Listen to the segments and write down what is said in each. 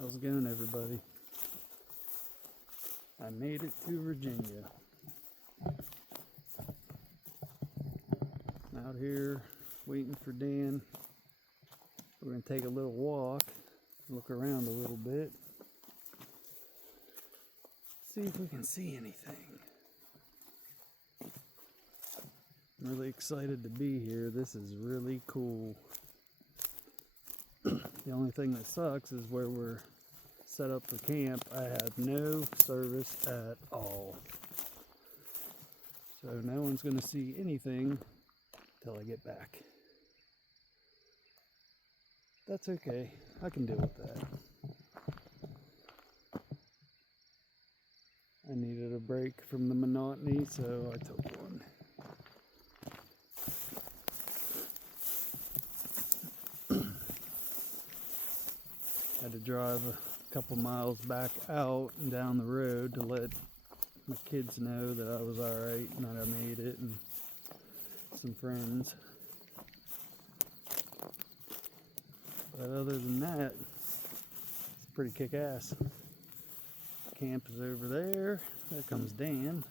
How's it going, everybody? I made it to Virginia. Out here waiting for Dan. We're going to take a little walk, look around a little bit, see if we can see anything. I'm really excited to be here. This is really cool. The only thing that sucks is where we're set up for camp. I have no service at all. So no one's going to see anything till I get back. That's okay. I can deal with that. I needed a break from the monotony, so I took one. Had to drive a couple miles back out and down the road to let my kids know that I was alright and that I made it, and some friends. But other than that, it's pretty kick-ass. Camp is over there. There comes Dan.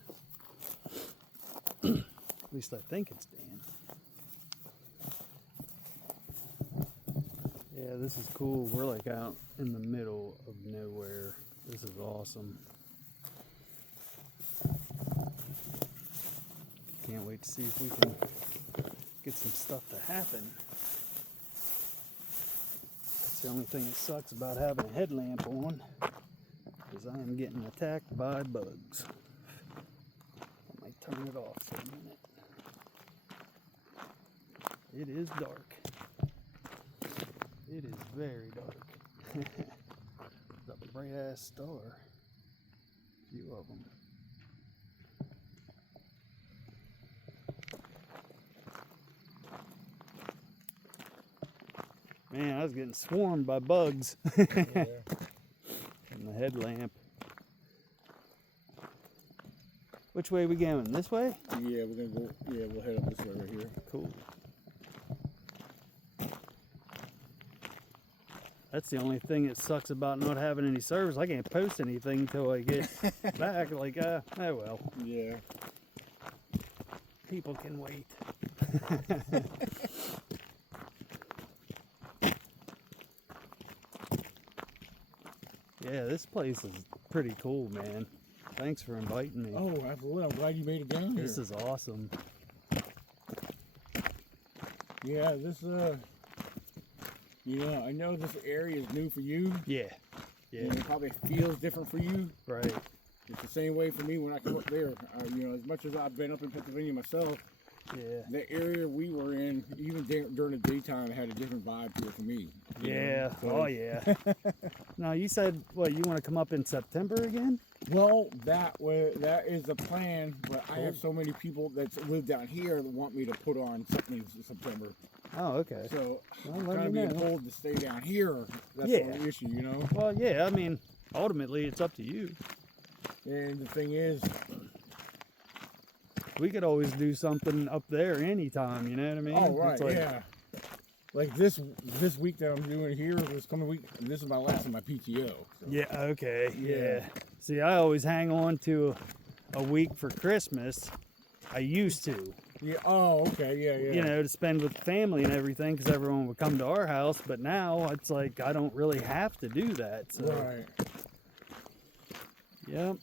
At least I think it's Dan. Yeah, this is cool. We're like out in the middle of nowhere. This is awesome. Can't wait to see if we can get some stuff to happen. That's the only thing that sucks about having a headlamp on, is I am getting attacked by bugs. I might turn it off for a minute. It is dark. It is very dark. There's a bright ass star. A few of them. Man, I was getting swarmed by bugs. And the headlamp. Which way are we going? This way? Yeah, we're gonna go. Yeah, we'll head up this way right here. Cool. That's the only thing that sucks about not having any service. I can't post anything until I get back. Like, oh well. Yeah. People can wait. Yeah, this place is pretty cool, man. Thanks for inviting me. Oh, absolutely. I'm glad you made it down here. This is awesome. Yeah, this I know this area is new for you. Yeah. Yeah. And it probably feels different for you. Right. It's the same way for me when I come up there. As much as I've been up in Pennsylvania myself, yeah, the area we were in, even during the daytime, had a different vibe to it for me. Yeah. So, oh yeah. Now you said, what, you want to come up in September again? Well, that is the plan, but I have so many people that live down here that want me to put on something in September. Oh, okay. So Well, I'm let kind of me being know. told to stay down here. That's Yeah. the only issue, Well, yeah, I mean, ultimately it's up to you. And the thing is, We could always do something up there anytime, you know what I mean? oh right, It's like, yeah. Like this week that I'm doing here, this coming week, this is my last of my PTO. So. Yeah, okay, yeah. Yeah. See, I always hang on to a week for Christmas. I used to, Yeah. Oh, okay. Yeah. Yeah. you know, to spend with family and everything, because everyone would come to our house. But now it's like I don't really have to do that. So, Right. yep.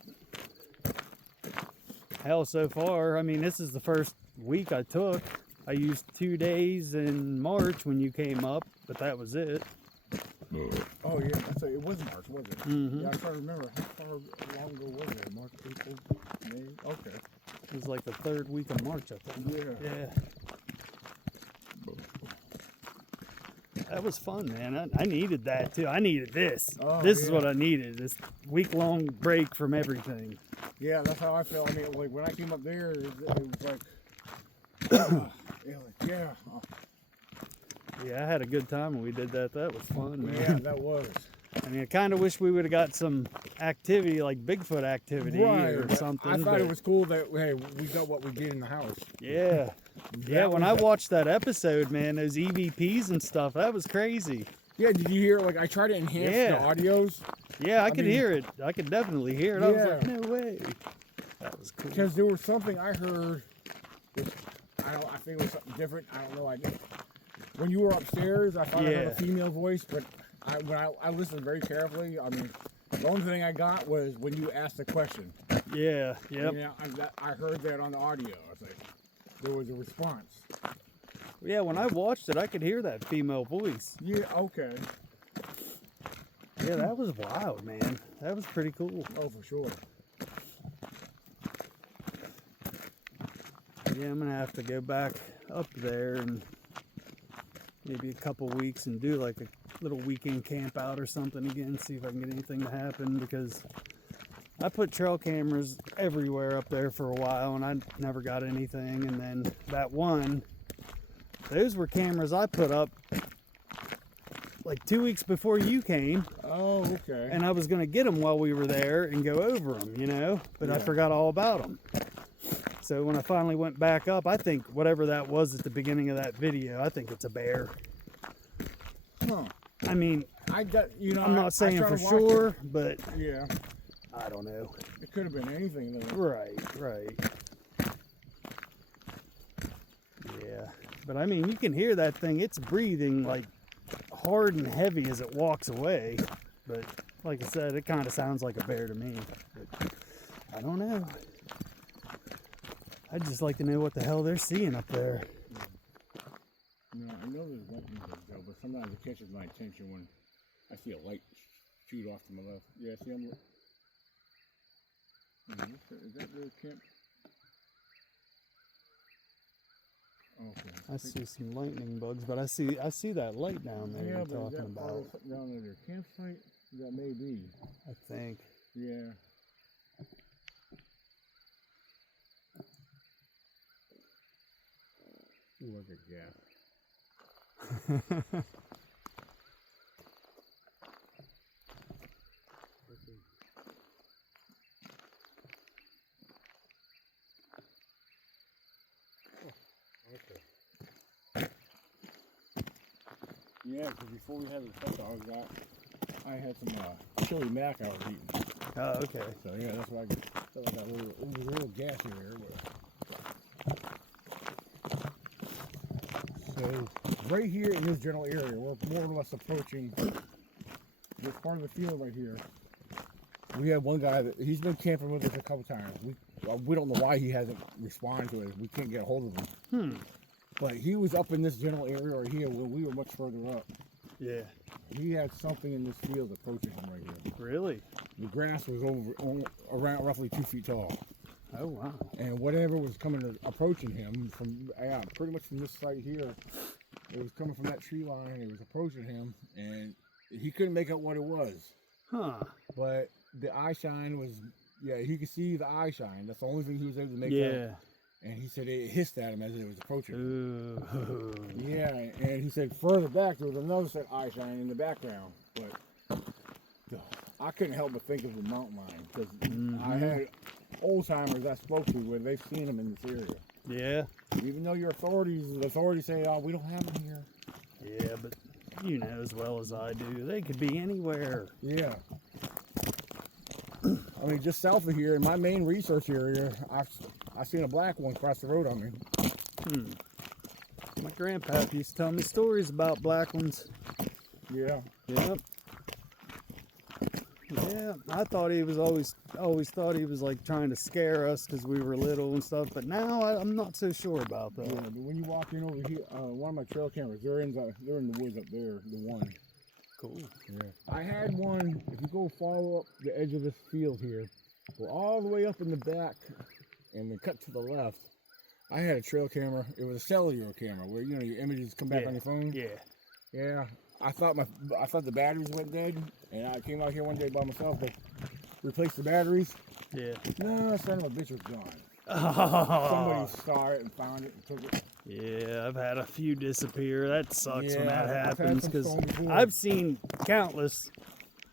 Hell, so far, I mean, this is the first week I took. I used 2 days in March when you came up, but that was it. Oh yeah. It was March, was it? Mm-hmm. Yeah, I'm trying to remember how far long ago was it? March, April, May. Okay. It was like the 3rd week of March, I think. Yeah. Yeah. That was fun, man. I needed that too. I needed this. Oh, This is yeah. what I needed. This week-long break from everything. Yeah, that's how I felt. I mean, like when I came up there, it was like, yeah. Oh, Yeah, I had a good time when we did that. That was fun, man. yeah, that was. I mean, I kind of wish we would have got some activity, like Bigfoot activity or but something. I thought but it was cool that, hey, we got what we did in the house. yeah. Yeah, when I watched that episode, man, those EVPs and stuff, that was crazy. Yeah, did you hear? Like, I tried to enhance the audios. Yeah, I could hear it. I could definitely hear it. I was like, no way. That was cool. Because there was something I heard. I think it was something different. I don't know. When you were upstairs, I thought I heard a female voice, but when I listened very carefully, I mean, the only thing I got was when you asked the question. Yeah, yep. You know, I heard that on the audio. I was like, there was a response. Yeah, when I watched it, I could hear that female voice. Yeah, okay. Yeah, that was wild, man. That was pretty cool. Oh, for sure. Yeah, I'm going to have to go back up there in maybe a couple weeks and do like a little weekend camp out or something again, see if I can get anything to happen, because I put trail cameras everywhere up there for a while and I never got anything. And then that one, those were cameras I put up like 2 weeks before you came. Oh, okay. And I was going to get them while we were there and go over them, you know, but I forgot all about them. So when I finally went back up, I think whatever that was at the beginning of that video, I think it's a bear. Huh. I mean, I'm not saying for sure, but yeah, I don't know. It could have been anything though. Right. Yeah, but I mean, you can hear that thing. It's breathing like hard and heavy as it walks away. But like I said, it kind of sounds like a bear to me. But I don't know. I'd just like to know what the hell they're seeing up there. No, I know there's lightning though, but sometimes it catches my attention when I see a light shoot off to my left. Yeah, see, is that the camp? Okay. I see some lightning bugs, but I see that light down there you're talking about. Down there, their campsite? That may be. I think. Yeah. Ooh, I got gas. Yeah, because before we had the stuff I had some chili mac I was eating. Oh, okay. So yeah, that's why I got a little gas here. So right here in this general area, we're more or less approaching this part of the field right here. We have one guy that he's been camping with us a couple times. We don't know why he hasn't responded to it. We can't get a hold of him. But he was up in this general area right here when we were much further up. Yeah. He had something in this field approaching him right here. Really? The grass was around roughly 2 feet tall. Oh wow! And whatever was approaching him from pretty much from this site here, it was coming from that tree line. It was approaching him, and he couldn't make out what it was. Huh? But the eye shine was, he could see the eye shine. That's the only thing he was able to make out. Yeah. And he said it hissed at him as it was approaching him. Ooh. Yeah, and he said further back there was another set of eye shine in the background, but I couldn't help but think of the mountain lion because I had old timers I spoke to where they've seen them in this area. Yeah. Even though the authorities say, "Oh, we don't have them here." Yeah, but you know as well as I do, they could be anywhere. Yeah. I mean, just south of here in my main research area, I've seen a black one cross the road on me. My grandpa used to tell me stories about black ones. Yeah. Yep. Yeah, I thought he was always thought he was like trying to scare us because we were little and stuff. But now I'm not so sure about that. Yeah, but when you walk in over here, one of my trail cameras, they're in the woods up there. The one. Cool. Yeah. I had one. If you go follow up the edge of this field here, go all the way up in the back, and then cut to the left. I had a trail camera. It was a cellular camera where your images come back on your phone. Yeah. Yeah. I thought the batteries went dead, and I came out here one day by myself to replace the batteries. Yeah. No, son of a bitch was gone. Oh. Somebody saw it and found it and took it. Yeah, I've had a few disappear. That sucks when that I've happens because I've seen countless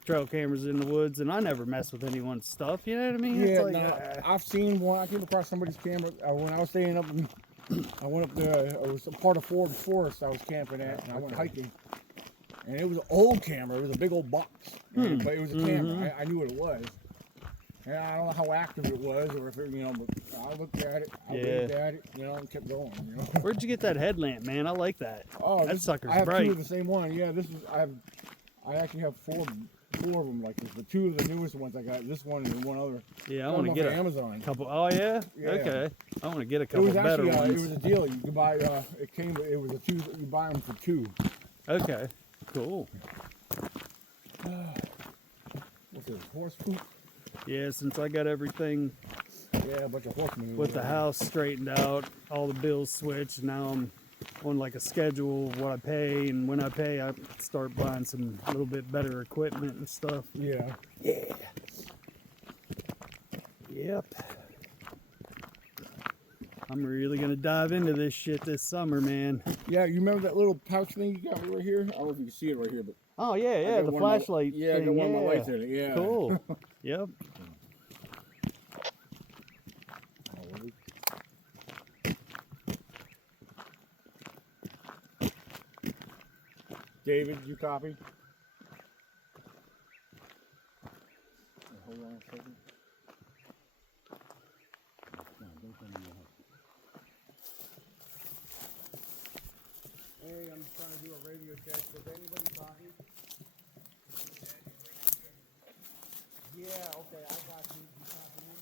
trail cameras in the woods, and I never mess with anyone's stuff. You know what I mean? Yeah, it's like, I've seen one. I came across somebody's camera when I was staying up. I went up there. It was a part of Ford Forest I was camping at, and I went hiking. And it was an old camera. It was a big old box. And, but it was a camera. I knew what it was. And I don't know how active it was, or if it, but I looked at it, I waved at it, and kept going. Where'd you get that headlamp, man? I like that. Oh, that sucker's I have bright. two of the same one. Yeah, this is I actually have four of them like this. The two of the newest ones I got. This one and one other. Yeah, I want to get a Amazon. couple. Oh yeah? Okay. I want to get a couple better ones. It was a deal. You could buy. It was a two. You buy them for two. Okay. Cool. What's this? Horse poop. Yeah, since I got everything Yeah, a bunch of horsemen. with the house straightened out, all the bills switched. Now I'm on like a schedule of what I pay, and when I pay, I start buying some little bit better equipment and stuff. Yeah. Yeah. Yep. I'm really gonna dive into this shit this summer, man. Yeah, you remember that little pouch thing you got right here? I don't know if you can see it right here, but Oh yeah, the flashlight. Yeah, I got one of my lights in it. Yeah. Cool. Yep. David, you copy? Hold on a second. Hey, I'm trying to do a radio check. Does anybody copy? Yeah, okay, I got you. You copy me?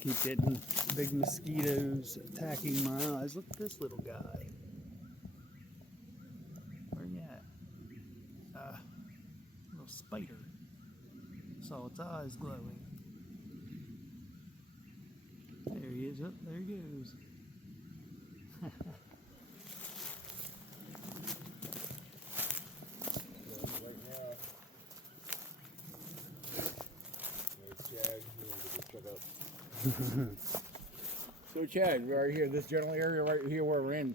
Keep getting big mosquitoes attacking my eyes. Look at this little guy. Where you at? Little spider. Saw its eyes glowing. There he is. Up there he goes. So Chad, right here, this general area right here where we're in,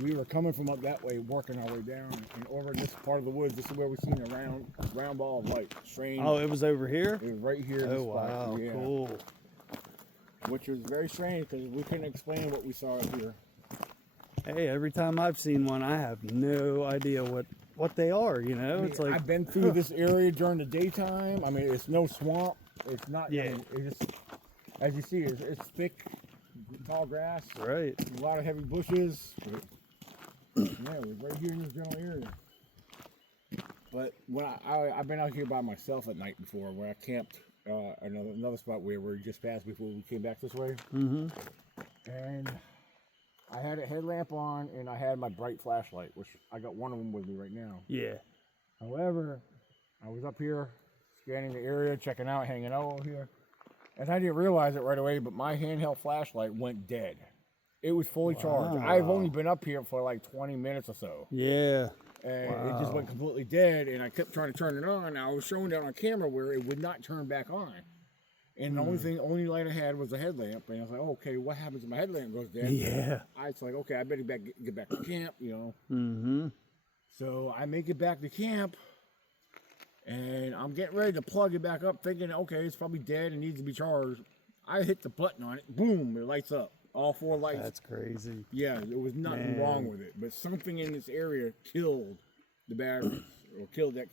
we were coming from up that way, working our way down, and over in this part of the woods, this is where we seen a round ball of light. Strange. Oh, it was over here? It was right here in this spot. Wow, Yeah. cool. Which was very strange because we couldn't explain what we saw up here. Hey, every time I've seen one, I have no idea what they are, you know? I mean, it's like I've been through this area during the daytime. I mean, it's no swamp. It's not. Yeah. I mean, it's just, as you see, it's thick, tall grass. right. A lot of heavy bushes. Yeah, we're right here in this general area. But when I've been out here by myself at night before, where I camped another spot where we just passed before we came back this way. Mm-hmm. And I had a headlamp on, and I had my bright flashlight, which I got one of them with me right now. Yeah. However, I was up here scanning the area, checking out, hanging out over here, and I didn't realize it right away, but my handheld flashlight went dead. It was fully charged. Wow. I've only been up here for like 20 minutes or so. Yeah. And it just went completely dead, and I kept trying to turn it on. I was showing that on camera where it would not turn back on. And the only light I had was a headlamp, and I was like, oh, okay, what happens if my headlamp goes dead? Yeah. I was like, okay, I better get back to camp, you know. Mm-hmm. So I make it back to camp, and I'm getting ready to plug it back up, thinking, okay, it's probably dead and needs to be charged. I hit the button on it, boom, it lights up. All four lights. That's crazy. Yeah, there was nothing wrong with it, but something in this area killed the batteries or killed that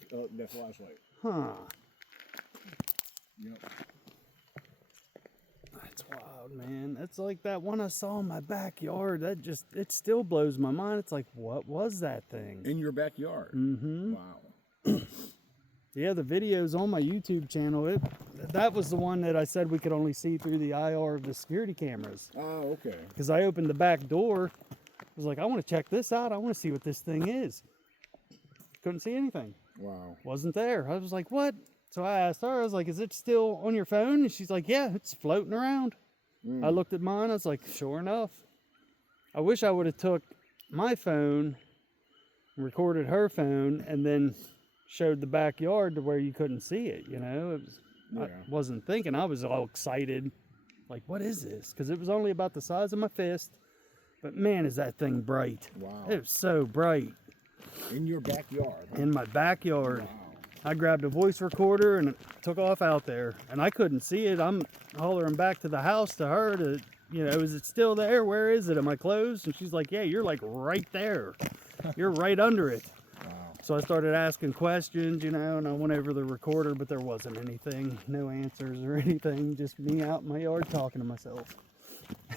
flashlight. Huh. Yep. That's wild, man. That's like that one I saw in my backyard. It still blows my mind. It's like, what was that thing? In your backyard. Mm-hmm. Wow. Yeah, the video's on my YouTube channel. That was the one that I said we could only see through the IR of the security cameras. Oh, okay. Because I opened the back door was like, I want to check this out. I want to see what this thing is. Couldn't see anything. Wow. Wasn't there. I was like, what? So I asked her, I was like, is it still on your phone? And she's like, yeah, it's floating around. I looked at mine. I was like, sure enough. I wish I would have took my phone, recorded her phone, and then showed the backyard to where you couldn't see it, you know? It was, I wasn't thinking. I was all excited. Like, what is this? Because it was only about the size of my fist. But man, is that thing bright. Wow. It was so bright. In your backyard. Huh? In my backyard. Wow. I grabbed a voice recorder and took off out there. And I couldn't see it. I'm hollering back to the house to her to, you know, is it still there? Where is it? Am I close? And she's like, yeah, you're like right there. You're right under it. Wow. So I started asking questions, you know, and I went over the recorder, but there wasn't anything, no answers or anything, just me out in my yard talking to myself.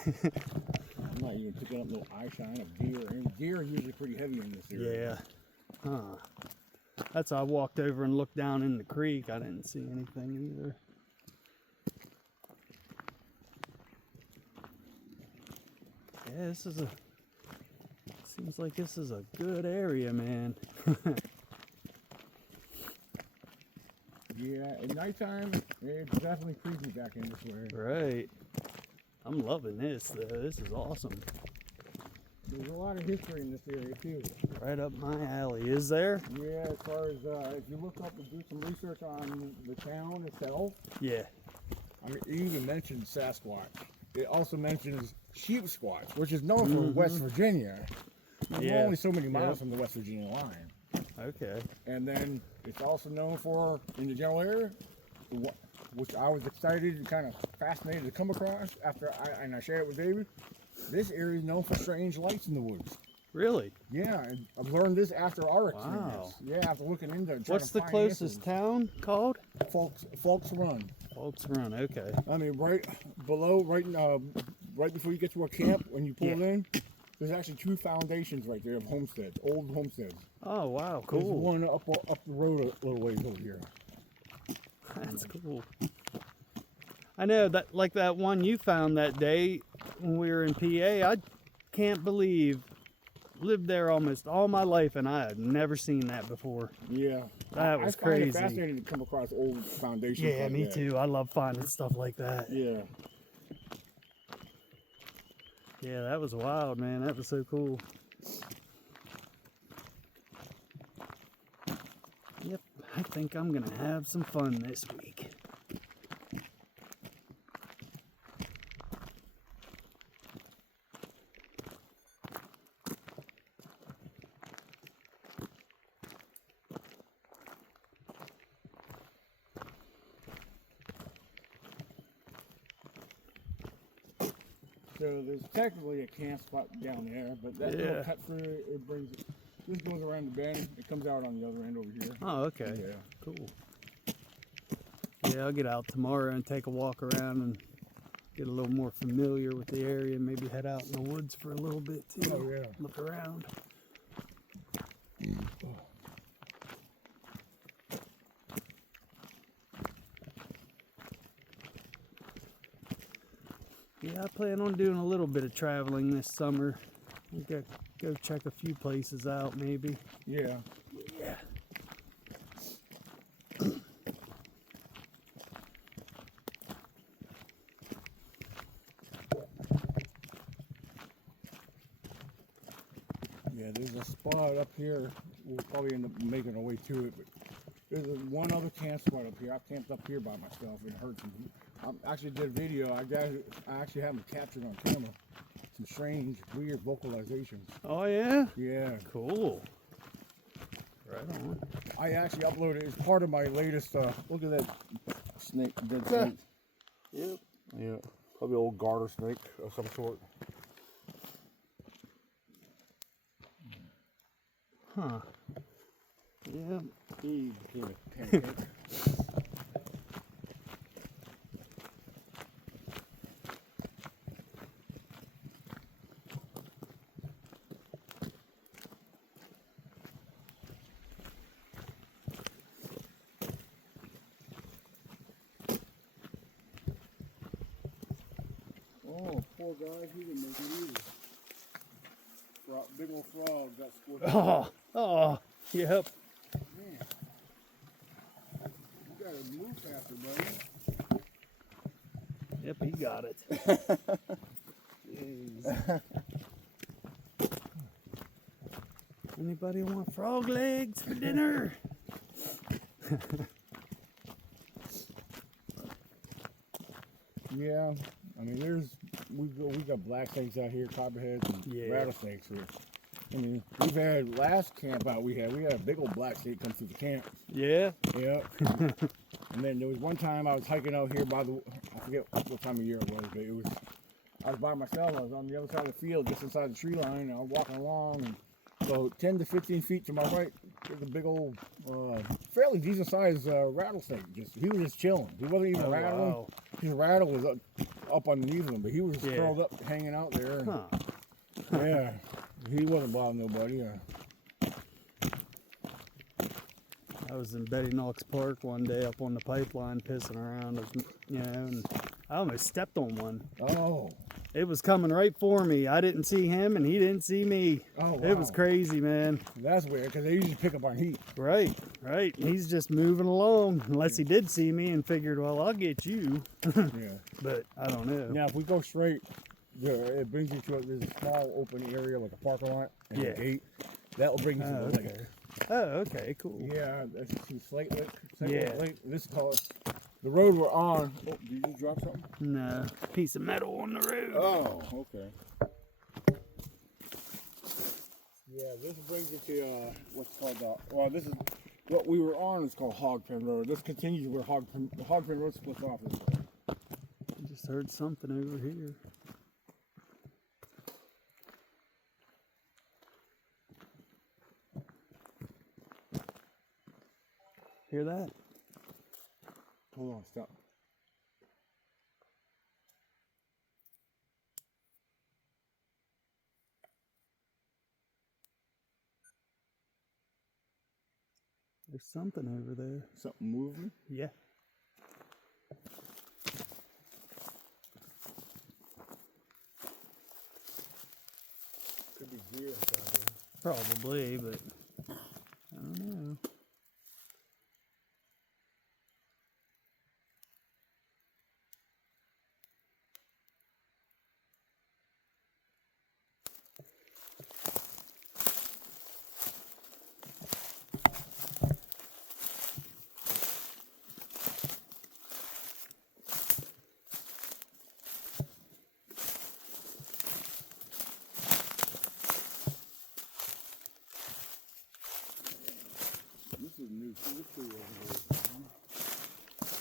I'm not even picking up no eye shine of deer. And deer are usually pretty heavy in this area. Yeah. Huh. That's how I walked over and looked down in the creek. I didn't see anything either. Yeah, this is a, seems like this is a good area, man. Yeah, at nighttime, it's definitely creepy back in this way. Right. I'm loving this, though. This is awesome. There's a lot of history in this area, too. Right up my alley. Is there? Yeah, as far as, if you look up and do some research on the town itself, Yeah. I mean, it even mentions Sasquatch. It also mentions Sheep Squatch, which is known for West Virginia. We're only so many miles from the West Virginia line. Okay. And then it's also known for, in the general area, which I was excited and kind of fascinated to come across after I shared it with David. This area is known for strange lights in the woods. Really? Yeah, and I've learned this after our experience. Wow. Yeah, after looking into it. What's the closest town called? Folks Run. Folks Run, okay. I mean, right below, right before you get to a camp, when you pull in, there's actually 2 foundations right there of homesteads, old homesteads. Oh, wow, There's cool. one up the road a little ways over here. That's cool. I know that, like that one you found that day when we were in PA, I can't believe, lived there almost all my life and I had never seen that before. Yeah. That was I find crazy. it fascinating to come across old foundations. Yeah, like me that. too. I love finding stuff like that. Yeah. Yeah, that was wild, man. That was so cool. Yep, I think I'm gonna have some fun this week. So there's technically a camp spot down there, but that little cut through, it brings, this goes around the bend, it comes out on the other end over here. Oh, okay. Yeah. Cool. Yeah, I'll get out tomorrow and take a walk around and get a little more familiar with the area and maybe head out in the woods for a little bit too. Oh, yeah. Look around. Yeah, I plan on doing a little bit of traveling this summer. I'll go check a few places out maybe. Yeah. Yeah. Yeah, there's a spot up here. We'll probably end up making our way to it, but there's one other camp spot up here. I've camped up here by myself and heard some. I actually did a video. I actually have them captured on camera. Some strange, weird vocalizations. Oh yeah? Yeah. Cool. Right on. I actually uploaded it as part of my latest. Look at that snake, dead snake. Yep. Yeah, probably an old garter snake of some sort. Huh. Yeah. He became a pancake. Oh, poor guy, he didn't make it either. big old frog got squished. Oh, yep. Man, you gotta move faster, buddy. Yep, he got it. Jeez. Anybody want frog legs for dinner? Yeah, I mean, we got black snakes out here, copperheads, and rattlesnakes here. I mean, we've had last camp out we had a big old black snake come through the camp. Yeah. Yeah. And then there was one time I was hiking out here by the, I forget what time of year it was, but I was by myself. I was on the other side of the field, just inside the tree line, and I was walking along, and so 10 to 15 feet to my right, there's a big old, fairly decent sized rattlesnake. He was just chilling. He wasn't even rattling. Wow. His rattle was up underneath him, but he was just curled up, hanging out there. And, yeah, he wasn't bothering nobody. I was in Betty Knox Park one day up on the pipeline pissing around, and I almost stepped on one. Oh. It was coming right for me. I didn't see him, and he didn't see me. Oh, wow. It was crazy, man. That's weird, because they usually pick up on heat. Right. He's just moving along, unless he did see me and figured, well, I'll get you. Yeah. But I don't know. Now, if we go straight, it brings you to there's a small open area, like a parking lot, and a gate. That will bring you to the lake. Oh, okay, cool. Yeah, that's some Slate Lake. Lake. This is called the road we're on. Oh, did you drop something? No, piece of metal on the road. Oh, okay. Yeah, this brings you to what's called well, this is what we were on is called Hogpen Road. This continues where Hogpen Road splits off. I just heard something over here. Hear that? Hold on, stop. There's something over there. Something moving? Yeah. Could be deer inside here. Probably, but I don't know. This is new tree over here.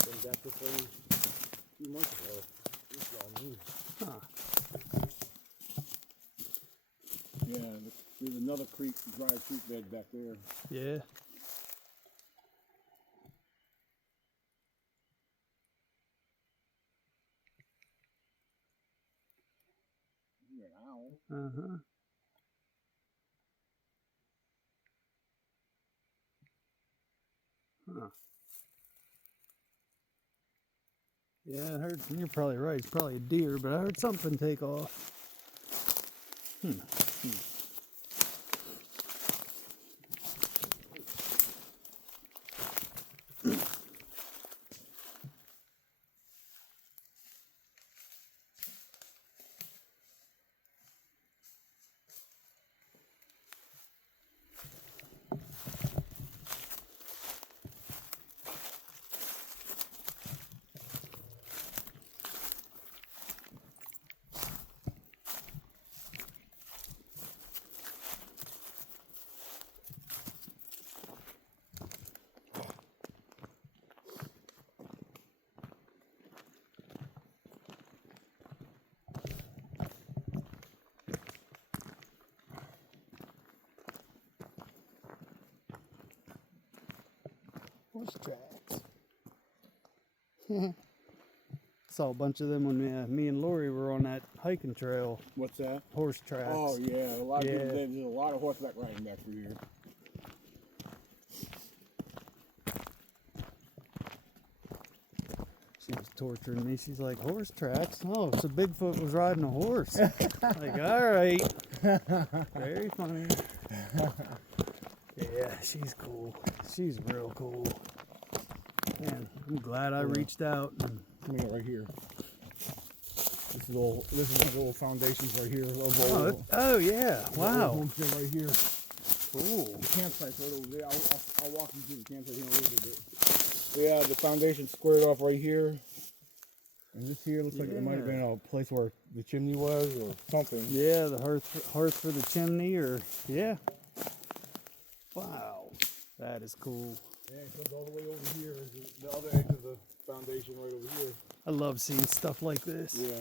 Been back this way a few months ago. This is all new. Huh. Yeah, there's another creek, dry creek bed back there. Yeah. An owl. Uh-huh. Huh. Yeah, I heard, you're probably right, it's probably a deer, but I heard something take off. Horse tracks. Saw a bunch of them when me and Lori were on that hiking trail. What's that? Horse tracks. Oh yeah, a lot of people, there's a lot of horseback riding back through here. She was torturing me. She's like, horse tracks? Oh, so Bigfoot was riding a horse. Like, all right. Very funny. Yeah, she's cool. She's real cool. Man, I'm glad I reached out. And Coming up right here. This is the little foundations right here. oh yeah, wow. Homestead right here. Cool. The campsite's right over there. I'll walk you through the campsite here in a little bit. Yeah, the foundation squared off right here. And this here looks like it might have been a place where the chimney was or something. Yeah, the hearth for the chimney, or yeah. Wow, that is cool. Yeah, it comes all the way over here. The other edge of the foundation right over here. I love seeing stuff like this. Yeah.